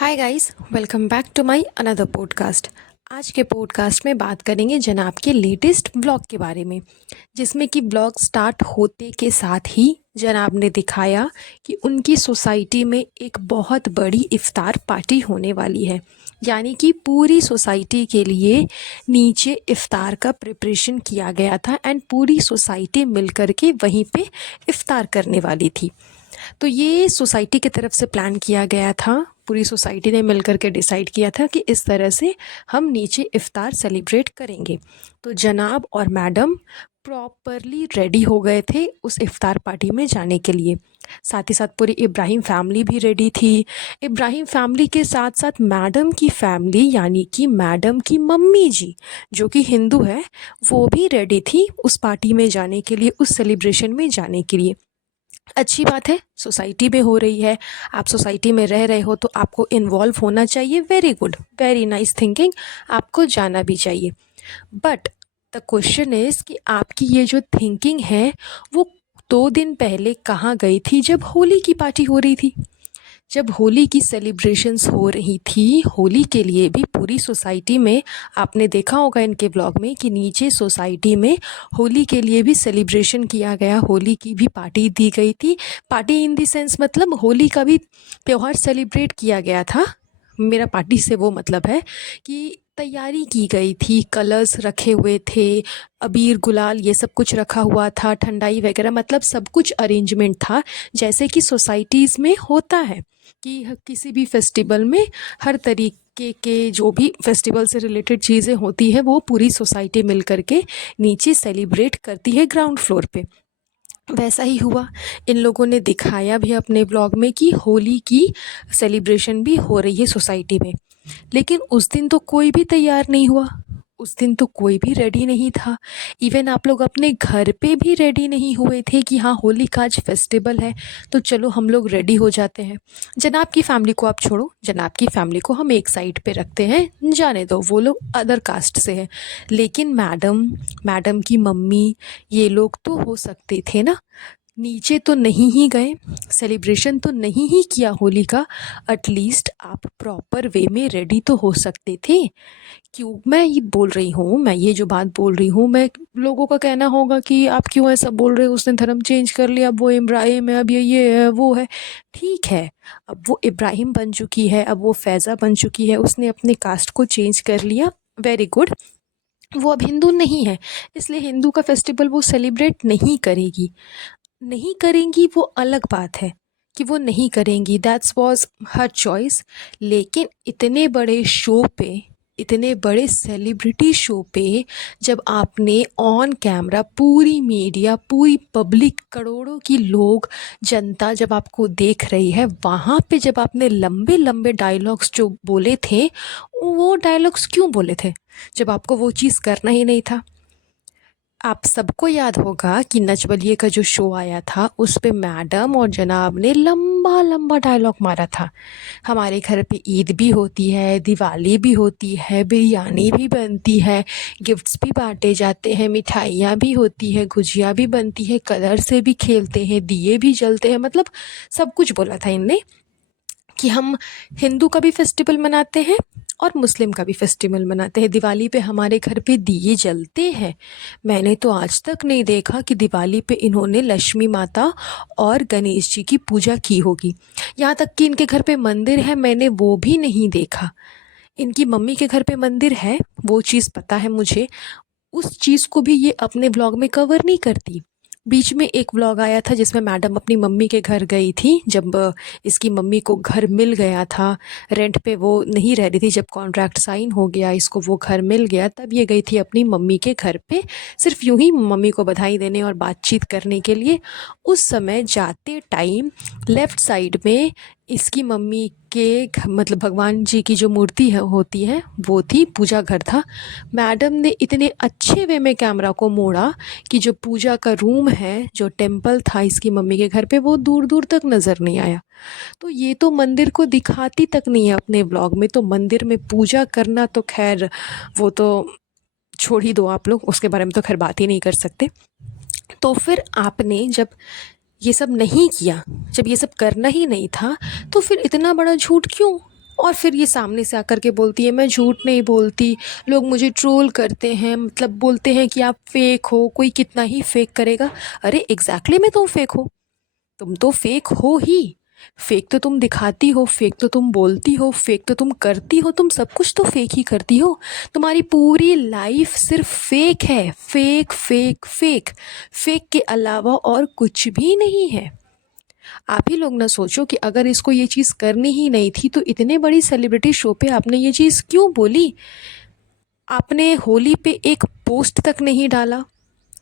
Hi guys, welcome back to my another podcast. आज के podcast में बात करेंगे जनाब के लेटेस्ट ब्लॉग के बारे में, जिसमें कि ब्लॉग स्टार्ट होते के साथ ही जनाब ने दिखाया कि उनकी सोसाइटी में एक बहुत बड़ी इफ्तार पार्टी होने वाली है। यानी कि पूरी सोसाइटी के लिए नीचे इफ्तार का प्रिपरेशन किया गया था एंड पूरी सोसाइटी मिलकर के वहीं पे इफ्तार करने वाली थी। तो ये सोसाइटी की तरफ से प्लान किया गया था। पूरी सोसाइटी ने मिलकर के डिसाइड किया था कि इस तरह से हम नीचे इफ्तार सेलिब्रेट करेंगे। तो जनाब और मैडम प्रॉपरली रेडी हो गए थे उस इफ्तार पार्टी में जाने के लिए। साथ ही साथ पूरी इब्राहिम फैमिली भी रेडी थी। इब्राहिम फैमिली के साथ साथ मैडम की फैमिली यानी कि मैडम की मम्मी जी, जो कि हिंदू है, वो भी रेडी थी उस पार्टी में जाने के लिए, उस सेलिब्रेशन में जाने के लिए। अच्छी बात है, सोसाइटी में हो रही है, आप सोसाइटी में रह रहे हो तो आपको इन्वॉल्व होना चाहिए। Very good, very nice thinking, आपको जाना भी चाहिए। बट द क्वेश्चन इज़ कि आपकी ये जो थिंकिंग है वो 2 दिन पहले कहाँ गई थी जब होली की पार्टी हो रही थी। जब होली की सेलिब्रेशंस हो रही थी, होली के लिए भी पूरी सोसाइटी में, आपने देखा होगा इनके ब्लॉग में कि नीचे सोसाइटी में होली के लिए भी सेलिब्रेशन किया गया, होली की भी पार्टी दी गई थी। पार्टी इन द सेंस मतलब होली का भी त्यौहार सेलिब्रेट किया गया था। मेरा पार्टी से वो मतलब है कि तैयारी की गई थी, कलर्स रखे हुए थे, अबीर गुलाल ये सब कुछ रखा हुआ था, ठंडाई वगैरह, मतलब सब कुछ अरेंजमेंट था जैसे कि सोसाइटीज़ में होता है कि किसी भी फेस्टिवल में हर तरीके के जो भी फेस्टिवल से रिलेटेड चीज़ें होती हैं वो पूरी सोसाइटी मिल करके नीचे सेलिब्रेट करती है ग्राउंड फ्लोर पे। वैसा ही हुआ। इन लोगों ने दिखाया भी अपने ब्लॉग में कि होली की सेलिब्रेशन भी हो रही है सोसाइटी में। लेकिन उस दिन तो कोई भी तैयार नहीं हुआ, उस दिन तो कोई भी रेडी नहीं था। इवन आप लोग अपने घर पे भी रेडी नहीं हुए थे कि हाँ होली का आज फेस्टिवल है तो चलो हम लोग रेडी हो जाते हैं। जनाब की फैमिली को आप छोड़ो, जनाब की फैमिली को हम एक साइड पे रखते हैं, जाने दो, वो लोग अदर कास्ट से हैं। लेकिन मैडम, मैडम की मम्मी, ये लोग तो हो सकते थे ना, नीचे तो नहीं ही गए, सेलिब्रेशन तो नहीं ही किया होली का, एटलीस्ट आप प्रॉपर वे में रेडी तो हो सकते थे। क्यों मैं ये बोल रही हूँ, मैं ये जो बात बोल रही हूँ, मैं लोगों का कहना होगा कि आप क्यों ऐसा बोल रहे हो, उसने धर्म चेंज कर लिया, अब वो इब्राहिम है, अब ये है वो है। ठीक है, अब वो इब्राहिम बन चुकी है, अब वो फैज़ा बन चुकी है, उसने अपने कास्ट को चेंज कर लिया, वेरी गुड। वो अब हिंदू नहीं है, इसलिए हिंदू का फेस्टिवल वो सेलिब्रेट नहीं करेगी। नहीं करेंगी वो अलग बात है कि वो नहीं करेंगी, दैट्स वॉज हर चॉइस। लेकिन इतने बड़े शो पे, इतने बड़े सेलिब्रिटी शो पे, जब आपने ऑन कैमरा पूरी मीडिया, पूरी पब्लिक, करोड़ों की लोग, जनता जब आपको देख रही है, वहाँ पे जब आपने लंबे लंबे डायलॉग्स जो बोले थे, वो डायलॉग्स क्यों बोले थे जब आपको वो चीज़ करना ही नहीं था। आप सबको याद होगा कि नच बलिए का जो शो आया था उस पे मैडम और जनाब ने लंबा लंबा डायलॉग मारा था। हमारे घर पे ईद भी होती है, दिवाली भी होती है, बिरयानी भी बनती है, गिफ्ट्स भी बांटे जाते हैं, मिठाइयाँ भी होती है, गुजिया भी बनती है, कलर से भी खेलते हैं, दिए भी जलते हैं, मतलब सब कुछ बोला था इनने कि हम हिंदू का भी फेस्टिवल मनाते हैं और मुस्लिम का भी फेस्टिवल मनाते हैं। दिवाली पे हमारे घर पे दिए जलते हैं। मैंने तो आज तक नहीं देखा कि दिवाली पे इन्होंने लक्ष्मी माता और गणेश जी की पूजा की होगी। यहाँ तक कि इनके घर पे मंदिर है, मैंने वो भी नहीं देखा। इनकी मम्मी के घर पे मंदिर है, वो चीज़ पता है मुझे, उस चीज़ को भी ये अपने व्लॉग में कवर नहीं करती। बीच में एक व्लॉग आया था जिसमें मैडम अपनी मम्मी के घर गई थी, जब इसकी मम्मी को घर मिल गया था, रेंट पे वो नहीं रह रही थी, जब कॉन्ट्रैक्ट साइन हो गया, इसको वो घर मिल गया, तब ये गई थी अपनी मम्मी के घर पे, सिर्फ यूं ही मम्मी को बधाई देने और बातचीत करने के लिए। उस समय जाते टाइम लेफ़्ट साइड में इसकी मम्मी के मतलब भगवान जी की जो मूर्ति है होती है वो थी, पूजा घर था। मैडम ने इतने अच्छे वे में कैमरा को मोड़ा कि जो पूजा का रूम है, जो टेम्पल था इसकी मम्मी के घर पे, वो दूर दूर तक नज़र नहीं आया। तो ये तो मंदिर को दिखाती तक नहीं है अपने ब्लॉग में, तो मंदिर में पूजा करना तो खैर वो तो छोड़ ही दो आप लोग, उसके बारे में तो खैर बात ही नहीं कर सकते। तो फिर आपने जब ये सब नहीं किया, जब ये सब करना ही नहीं था, तो फिर इतना बड़ा झूठ क्यों? और फिर ये सामने से आकर के बोलती है मैं झूठ नहीं बोलती, लोग मुझे ट्रोल करते हैं, मतलब बोलते हैं कि आप फेक हो, कोई कितना ही फेक करेगा। अरे एग्जैक्टली में तुम फेक हो, तुम तो फेक हो ही। फेक तो तुम दिखाती हो, फेक तो तुम बोलती हो, फेक तो तुम करती हो, तुम सब कुछ तो फेक ही करती हो। तुम्हारी पूरी लाइफ सिर्फ फेक है, फेक फेक फेक, फेक के अलावा और कुछ भी नहीं है। आप ही लोग ना सोचो कि अगर इसको ये चीज़ करनी ही नहीं थी तो इतने बड़ी सेलिब्रिटी शो पे आपने ये चीज़ क्यों बोली। आपने होली पे एक पोस्ट तक नहीं डाला,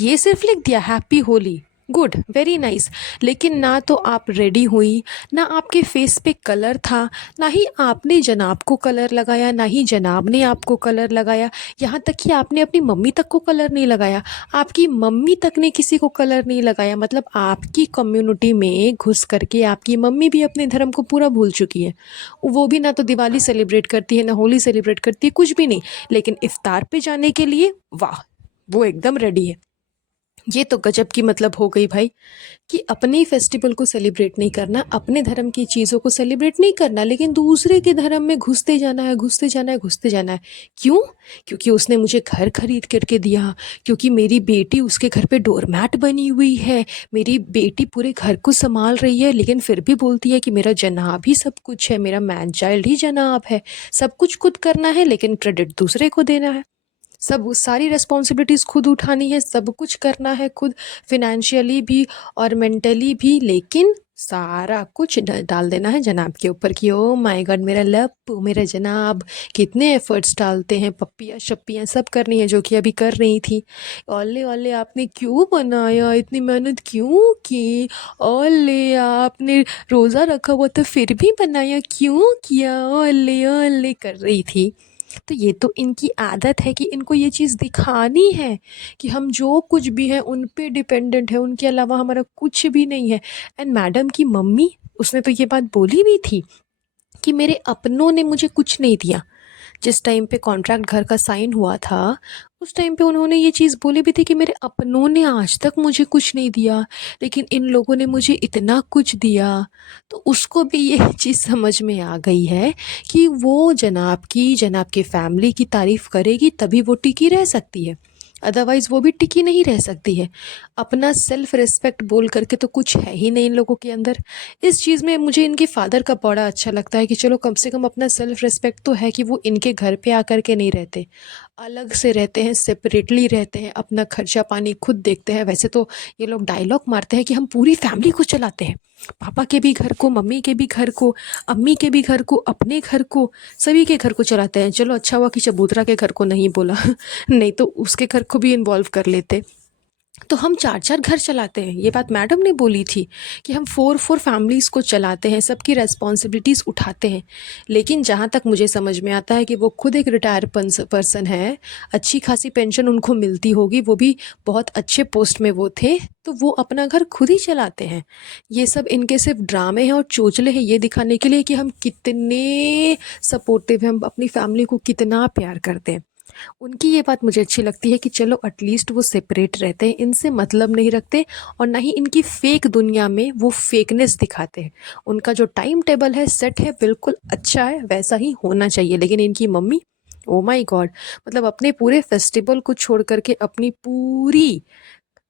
ये सिर्फ लिख दिया happy Holi, good very nice, लेकिन ना तो आप रेडी हुई, ना आपके फेस पे कलर था, ना ही आपने जनाब को कलर लगाया, ना ही जनाब ने आपको कलर लगाया। यहाँ तक कि आपने अपनी मम्मी तक को कलर नहीं लगाया, आपकी मम्मी तक ने किसी को कलर नहीं लगाया। मतलब आपकी कम्युनिटी में घुस करके आपकी मम्मी भी अपने धर्म को पूरा भूल चुकी है। वो भी ना तो दिवाली सेलिब्रेट करती है, ना होली सेलिब्रेट करती है, कुछ भी नहीं, लेकिन इफ्तार पे जाने के लिए वाह, वो एकदम रेडी है। ये तो गजब की मतलब हो गई भाई, कि अपने फेस्टिवल को सेलिब्रेट नहीं करना, अपने धर्म की चीज़ों को सेलिब्रेट नहीं करना, लेकिन दूसरे के धर्म में घुसते जाना है, घुसते जाना है, घुसते जाना है। क्यों? क्योंकि उसने मुझे घर खरीद करके दिया, क्योंकि मेरी बेटी उसके घर पे डोरमैट बनी हुई है, मेरी बेटी पूरे घर को संभाल रही है, लेकिन फिर भी बोलती है कि मेरा जनाब ही सब कुछ है, मेरा मैन चाइल्ड ही जनाब है। सब कुछ खुद करना है लेकिन क्रेडिट दूसरे को देना है, सब सारी रिस्पॉन्सिबिलिटीज़ खुद उठानी है, सब कुछ करना है खुद, फिनेंशियली भी और मेंटली भी, लेकिन सारा कुछ डाल देना है जनाब के ऊपर कि ओ माय गॉड मेरा लव, मेरा जनाब कितने एफर्ट्स डालते हैं, पप्पियाँ शप्पियाँ सब करनी है जो कि अभी कर रही थी। ओले ओले आपने क्यों बनाया, इतनी मेहनत क्यों की, ओले आपने रोज़ा रखा हुआ था फिर भी बनाया क्यों किया, ओले ओले कर रही थी। तो ये तो इनकी आदत है कि इनको ये चीज़ दिखानी है कि हम जो कुछ भी हैं उन पे डिपेंडेंट है, उनके अलावा हमारा कुछ भी नहीं है। एंड मैडम की मम्मी, उसने तो ये बात बोली भी थी कि मेरे अपनों ने मुझे कुछ नहीं दिया। जिस टाइम पे कॉन्ट्रैक्ट घर का साइन हुआ था, उस टाइम पे उन्होंने ये चीज़ बोली भी थी कि मेरे अपनों ने आज तक मुझे कुछ नहीं दिया, लेकिन इन लोगों ने मुझे इतना कुछ दिया। तो उसको भी ये चीज़ समझ में आ गई है कि वो जनाब के फैमिली की तारीफ़ करेगी तभी वो टिकी रह सकती है, अदरवाइज़ वो भी टिकी नहीं रह सकती है। अपना सेल्फ रिस्पेक्ट बोल करके तो कुछ है ही नहीं इन लोगों के अंदर। इस चीज़ में मुझे इनके फादर का बड़ा अच्छा लगता है कि चलो कम से कम अपना सेल्फ रिस्पेक्ट तो है कि वो इनके घर पे आकर के नहीं रहते, अलग से रहते हैं, सेपरेटली रहते हैं, अपना खर्चा पानी खुद देखते हैं। वैसे तो ये लोग डायलॉग मारते हैं कि हम पूरी फैमिली को चलाते हैं, पापा के भी घर को, मम्मी के भी घर को, अम्मी के भी घर को, अपने घर को, सभी के घर को चलाते हैं। चलो अच्छा हुआ कि चबूतरा के घर को नहीं बोला नहीं तो उसके घर को भी इन्वॉल्व कर लेते। तो हम 4-4 घर चलाते हैं, ये बात मैडम ने बोली थी कि हम 4-4 फैमिलीज़ को चलाते हैं, सबकी रिस्पॉन्सिबिलिटीज़ उठाते हैं। लेकिन जहाँ तक मुझे समझ में आता है कि वो खुद एक रिटायर पर्सन है, अच्छी खासी पेंशन उनको मिलती होगी, वो भी बहुत अच्छे पोस्ट में वो थे, तो वो अपना घर खुद ही चलाते हैं। ये सब इनके सिर्फ ड्रामे हैं और चोचले हैं, ये दिखाने के लिए कि हम कितने सपोर्टिव हैं, हम अपनी फैमिली को कितना प्यार करते हैं। उनकी ये बात मुझे अच्छी लगती है कि चलो एटलीस्ट वो सेपरेट रहते हैं, इनसे मतलब नहीं रखते, और ना ही इनकी फेक दुनिया में वो फेकनेस दिखाते हैं। उनका जो टाइम टेबल है सेट है, बिल्कुल अच्छा है, वैसा ही होना चाहिए। लेकिन इनकी मम्मी, ओ माय गॉड, मतलब अपने पूरे फेस्टिवल को छोड़ करके अपनी पूरी,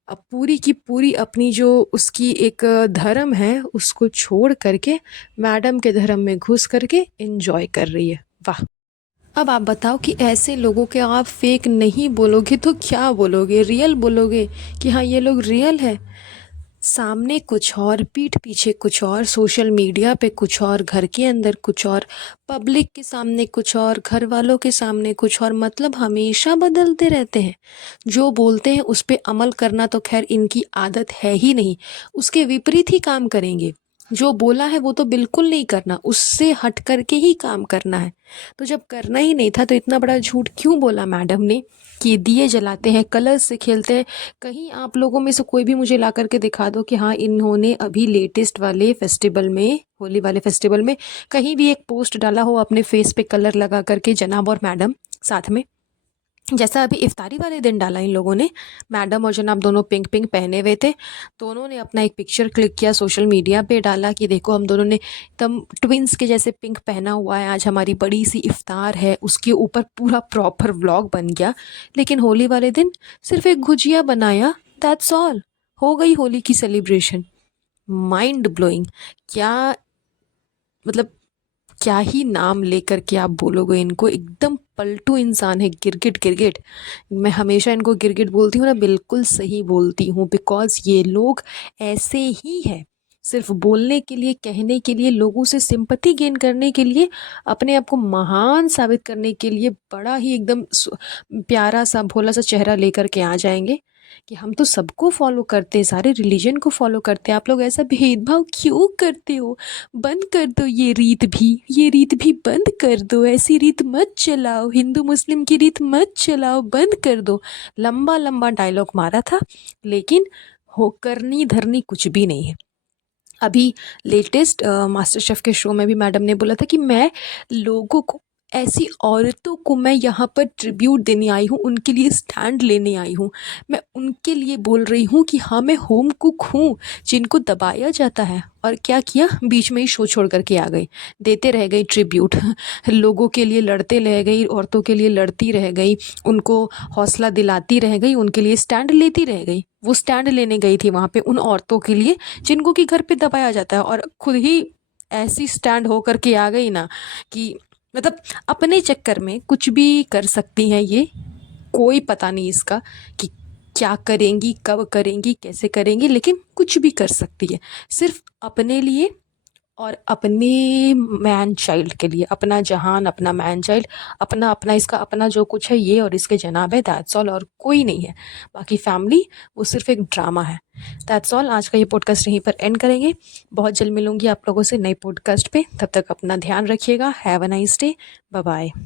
अब पूरी की पूरी अपनी जो उसकी एक धर्म है उसको छोड़ करके मैडम के धर्म में घुस करके एंजॉय कर रही है। वाह। अब आप बताओ कि ऐसे लोगों के आप फेक नहीं बोलोगे तो क्या बोलोगे, रियल बोलोगे कि हाँ ये लोग रियल है। सामने कुछ और, पीठ पीछे कुछ और, सोशल मीडिया पे कुछ और, घर के अंदर कुछ और, पब्लिक के सामने कुछ और, घर वालों के सामने कुछ और, मतलब हमेशा बदलते रहते हैं। जो बोलते हैं उस पे अमल करना तो खैर इनकी आदत है ही नहीं, उसके विपरीत ही काम करेंगे। जो बोला है वो तो बिल्कुल नहीं करना, उससे हट करके ही काम करना है। तो जब करना ही नहीं था तो इतना बड़ा झूठ क्यों बोला मैडम ने कि दिए जलाते हैं, कलर्स से खेलते हैं। कहीं आप लोगों में से कोई भी मुझे ला करके दिखा दो कि हाँ इन्होंने अभी लेटेस्ट वाले फेस्टिवल में, होली वाले फेस्टिवल में कहीं भी एक पोस्ट डाला हो अपने फेस पे कलर लगा करके, जनाब और मैडम साथ में। जैसा अभी इफ्तारी वाले दिन डाला इन लोगों ने, मैडम और जनाब दोनों पिंक पिंक पहने हुए थे। दोनों ने अपना एक पिक्चर क्लिक किया, सोशल मीडिया पे डाला कि देखो हम दोनों ने एकदम ट्विंस के जैसे पिंक पहना हुआ है, आज हमारी बड़ी सी इफ्तार है। उसके ऊपर पूरा प्रॉपर व्लॉग बन गया। लेकिन होली वाले दिन सिर्फ एक गुजिया बनाया, दैट्स ऑल। हो गई होली की सेलिब्रेशन। Mind blowing. क्या मतलब, क्या ही नाम लेकर के आप बोलोगे इनको, एकदम पलटू इंसान है, गिरगिट गिरगिट। मैं हमेशा इनको गिरगिट बोलती हूँ ना, बिल्कुल सही बोलती हूँ, बिकॉज ये लोग ऐसे ही है। सिर्फ बोलने के लिए, कहने के लिए, लोगों से सिंपैथी गेन करने के लिए, अपने आप को महान साबित करने के लिए बड़ा ही एकदम प्यारा सा भोला सा चेहरा लेकर के आ जाएंगे कि हम तो सबको फॉलो करते हैं, सारे रिलीजन को फॉलो करते हैं, आप लोग ऐसा भेदभाव क्यों करते हो? बंद कर दो ये रीत भी बंद कर दो, ऐसी रीत मत चलाओ, हिंदू मुस्लिम की रीत मत चलाओ, बंद कर दो। लंबा लंबा डायलॉग मारा था, लेकिन हो करनी धरनी कुछ भी नहीं है। अभी लेटेस्ट मास्टर शेफ के शो में भी मैडम ने बोला था कि मैं लोगों को, ऐसी औरतों को मैं यहाँ पर ट्रिब्यूट देने आई हूँ, उनके लिए स्टैंड लेने आई हूँ। मैं उनके लिए बोल रही हूँ कि हाँ, मैं होम कुक हूँ, जिनको दबाया जाता है। और क्या किया, बीच में ही शो छोड़ करके आ गई, देते रह गई ट्रिब्यूट। लोगों के लिए लड़ते रह गई, औरतों के लिए लड़ती रह गई, उनको हौसला दिलाती रह गई, उनके लिए स्टैंड लेती रह गई। वो स्टैंड लेने गई थी वहाँ पे उन औरतों के लिए जिनको कि घर पे दबाया जाता है, और खुद ही ऐसी स्टैंड होकर के आ गई ना कि मतलब अपने चक्कर में कुछ भी कर सकती हैं ये। कोई पता नहीं इसका कि क्या करेंगी, कब करेंगी, कैसे करेंगी, लेकिन कुछ भी कर सकती है, सिर्फ अपने लिए और अपने मैन चाइल्ड के लिए। अपना जहान, अपना मैन चाइल्ड, अपना अपना इसका अपना जो कुछ है ये और इसके जनाब है, दैट्स ऑल, और कोई नहीं है। बाकी फैमिली वो सिर्फ एक ड्रामा है। That's all. आज का ये पॉडकास्ट यहीं पर एंड करेंगे। बहुत जल्द मिलूंगी आप लोगों से नए पॉडकास्ट पे। तब तक अपना ध्यान रखिएगा। Have a nice day. Bye bye.